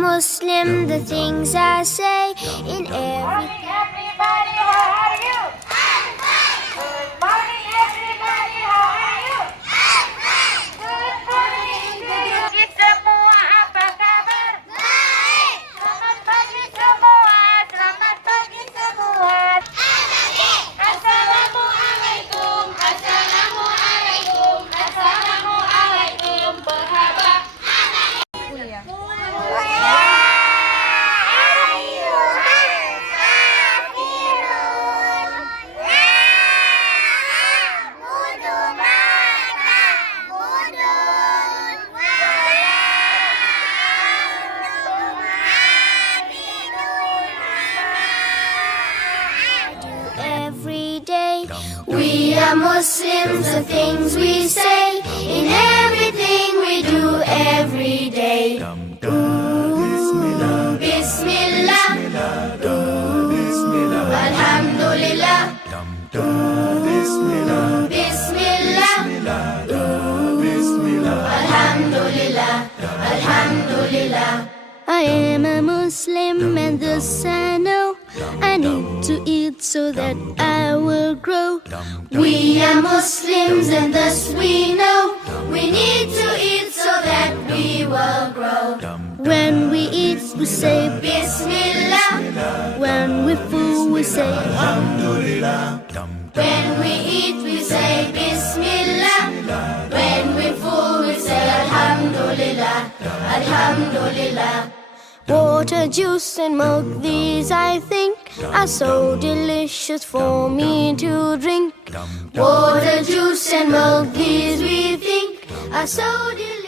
Muslim, the things I say in everything. Everybody, how are you? I'm fine. Good morning, everybody. How are you? I'm fine. Good morning to you. Semua apa kabar? Baik. Selamat pagi semua. Selamat pagi semua. Assalamualaikum. Assalamualaikum. Assalamualaikum. Berhaba. Every day, we are Muslims, the things we say in everything we do every day. Ooh, Bismillah, ooh, Alhamdulillah, ooh, Bismillah, ooh, Alhamdulillah, Alhamdulillah. I am a Muslim and thus I know I need to eat so that I will grow. We are Muslims and thus we know we need to eat so that we will grow. When we eat we say Bismillah. When we full we say Alhamdulillah. When we eat we say Bismillah. When we full we say Alhamdulillah. Alhamdulillah. Water, juice and milk, these I think are so delicious for me to drink. Water, juice and milk, these we think are so delicious.